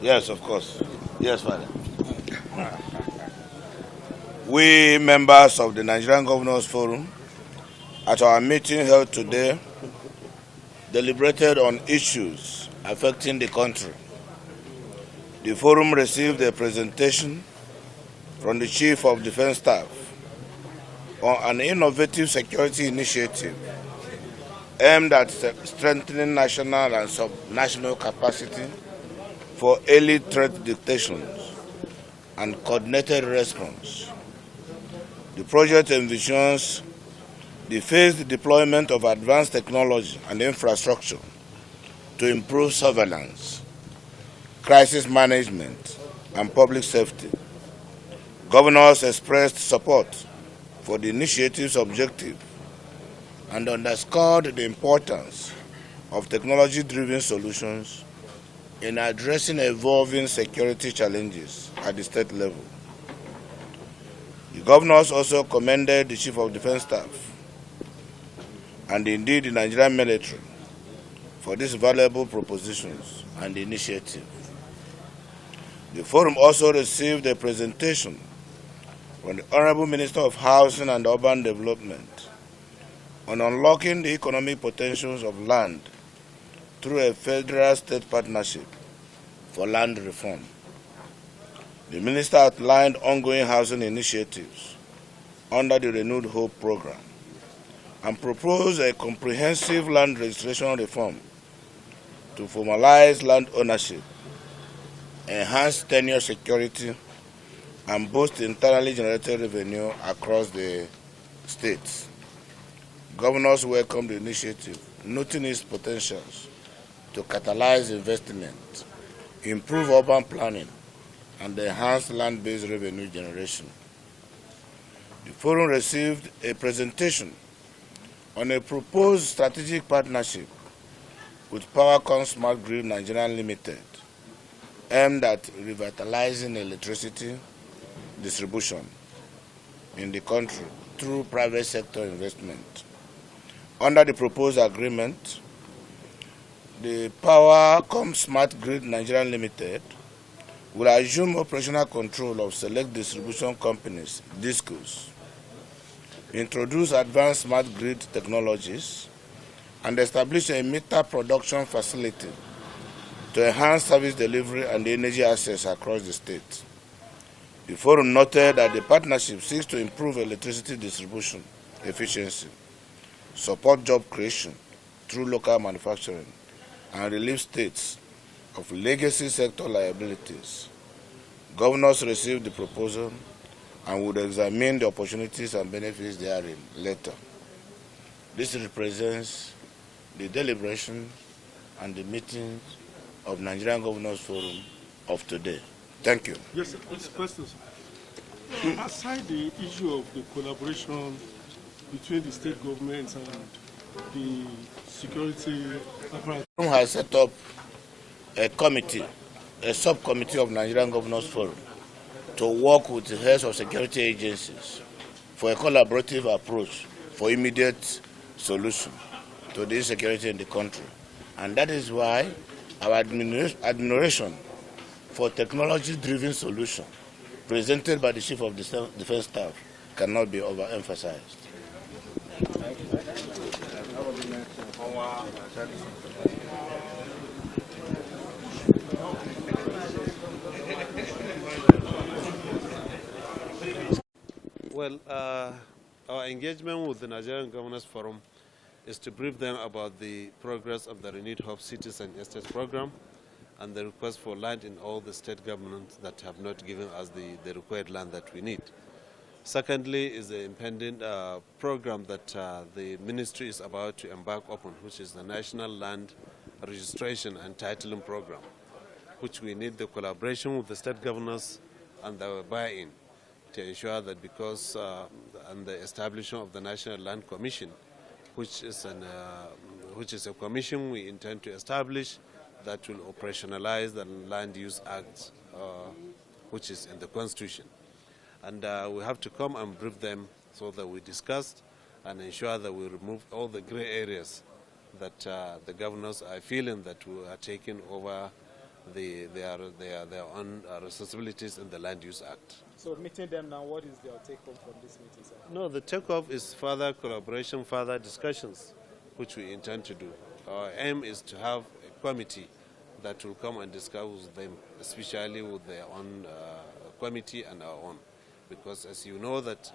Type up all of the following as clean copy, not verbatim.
Yes, of course. Yes, Father. We members of the Nigerian Governors Forum, at our meeting held today, deliberated on issues affecting the country. The forum received a presentation from the Chief of Defense Staff on an innovative security initiative aimed at strengthening national and sub-national capacity for early threat detections and coordinated response. The project envisions the phased deployment of advanced technology and infrastructure to improve surveillance, crisis management, and public safety. Governors expressed support for the initiative's objective and underscored the importance of technology-driven solutions in addressing evolving security challenges at the state level. The governors also commended the Chief of Defense Staff and indeed the Nigerian military for these valuable propositions and initiative. The forum also received a presentation from the Honorable Minister of Housing and Urban Development on unlocking the economic potentials of land through a federal-state partnership for land reform. The minister outlined ongoing housing initiatives under the Renewed Hope program and proposed a comprehensive land registration reform to formalize land ownership, enhance tenure security, and boost internally generated revenue across the states. Governors welcomed the initiative, noting its potentials to catalyze investment, improve urban planning, and enhance land-based revenue generation. The forum received a presentation on a proposed strategic partnership with Powercon Smart Grid Nigerian Limited, aimed at revitalizing electricity distribution in the country through private sector investment. Under the proposed agreement, the Powercom Smart Grid Nigerian Limited will assume operational control of select distribution companies, DISCOs, introduce advanced smart grid technologies, and establish a meter production facility to enhance service delivery and energy access across the state. The forum noted that the partnership seeks to improve electricity distribution efficiency, support job creation through local manufacturing, and relieve states of legacy sector liabilities. Governors received the proposal and would examine the opportunities and benefits therein later. This represents the deliberation and the meetings of Nigerian Governors Forum of today. Thank you. Yes, sir. Questions. Aside the issue of the collaboration between the state governments and the security apparatus, has set up a committee, a subcommittee of Nigerian Governors Forum to work with the heads of security agencies for a collaborative approach for immediate solution to the insecurity in the country. And that is why our admiration for technology-driven solution presented by the Chief of Defense Staff cannot be overemphasized. Well, our engagement with the Nigerian Governors Forum is to brief them about the progress of the Renewed Hope Cities and Estates program and the request for land in all the state governments that have not given us the required land that we need. Secondly is the impending program that the ministry is about to embark upon, which is the National Land Registration and Titling Program, which we need the collaboration with the state governors and their buy-in to ensure that and the establishment of the National Land Commission, which is which is a commission we intend to establish that will operationalize the Land Use Act, which is in the Constitution. And we have to come and brief them so that we discuss and ensure that we remove all the gray areas that the governors are feeling that we are taking over their own responsibilities in the Land Use Act. So meeting them now, what is their take-home from this meeting, sir? No, the take-off is further collaboration, further discussions, which we intend to do. Our aim is to have a committee that will come and discuss with them, especially with their own committee and our own. Because as you know that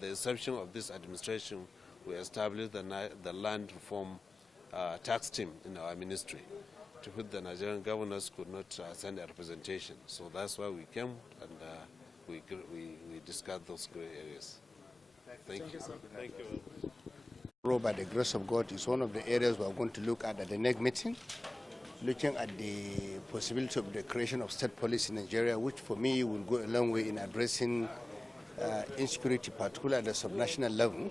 the inception of this administration, we established the land reform tax team in our ministry, to which the Nigerian governors could not send a representation. So that's why we came and we discussed those gray areas. Thank you. Thank you. By the grace of God, is one of the areas we are going to look at the next meeting, looking at the possibility of the creation of state police in Nigeria, which for me will go a long way in addressing insecurity, particularly at the subnational level.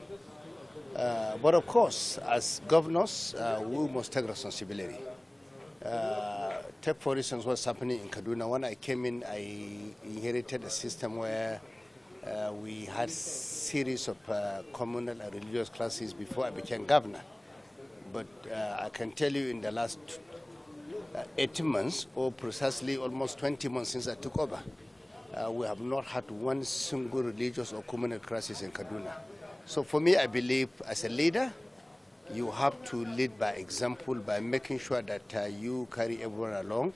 But of course, as governors, we must take responsibility. Take for instance what's happening in Kaduna. When I came in, I inherited a system where we had series of communal and religious classes before I became governor. But I can tell you in the last 18 months, or precisely almost 20 months since I took over, we have not had one single religious or communal crisis in Kaduna. So for me, I believe as a leader, you have to lead by example, by making sure that you carry everyone along.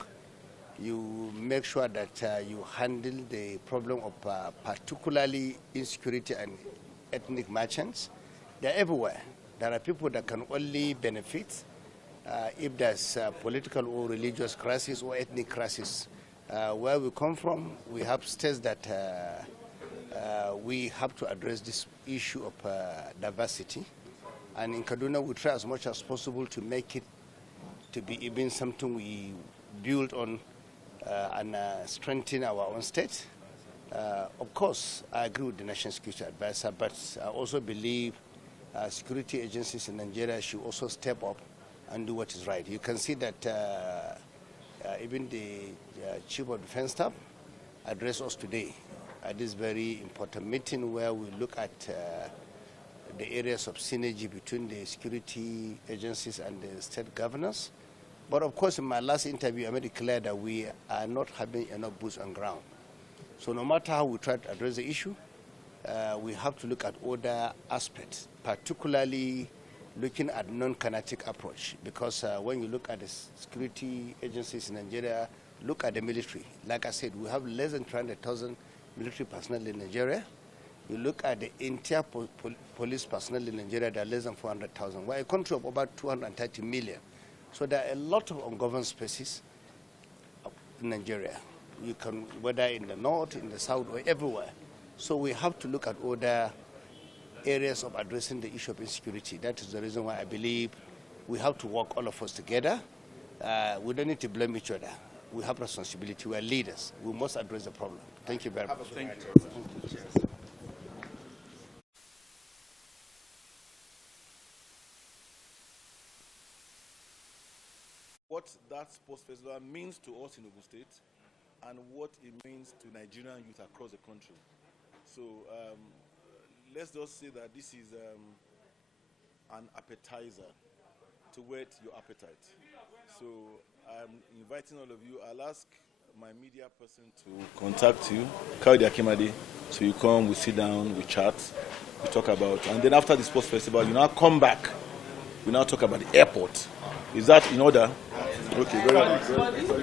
You make sure that you handle the problem of particularly insecurity and ethnic merchants. They're everywhere. There are people that can only benefit if there's political or religious crisis or ethnic crisis. Where we come from, we have states that we have to address this issue of diversity. And in Kaduna, we try as much as possible to make it to be even something we build on and strengthen our own state. Of course, I agree with the National Security Advisor, but I also believe security agencies in Nigeria should also step up and do what is right. You can see that even the Chief of Defense Staff addressed us today at this very important meeting where we look at the areas of synergy between the security agencies and the state governors. But of course, in my last interview, I made it clear that we are not having enough boots on ground. So no matter how we try to address the issue, we have to look at other aspects, particularly looking at non-kinetic approach. Because when you look at the security agencies in Nigeria, look at the military. Like I said, we have less than 300,000 military personnel in Nigeria. You look at the entire police personnel in Nigeria, there are less than 400,000. We're a country of about 230 million. So there are a lot of ungoverned spaces in Nigeria. You can, whether in the north, in the south, or everywhere. So we have to look at other areas of addressing the issue of insecurity. That is the reason why I believe we have to work all of us together. We don't need to blame each other. We have responsibility. We are leaders. We must address the problem. Thank you very much. Thank you. What that sports festival means to us in Ogun State and what it means to Nigerian youth across the country. So let's just say that this is an appetizer to whet your appetite. So I'm inviting all of you. I'll ask my media person to contact you, Kaudi Akimade. So you come, we sit down, we chat, we talk about, and then after the sports festival, you now come back. We now talk about the airport. Is that in order? Okay, very good.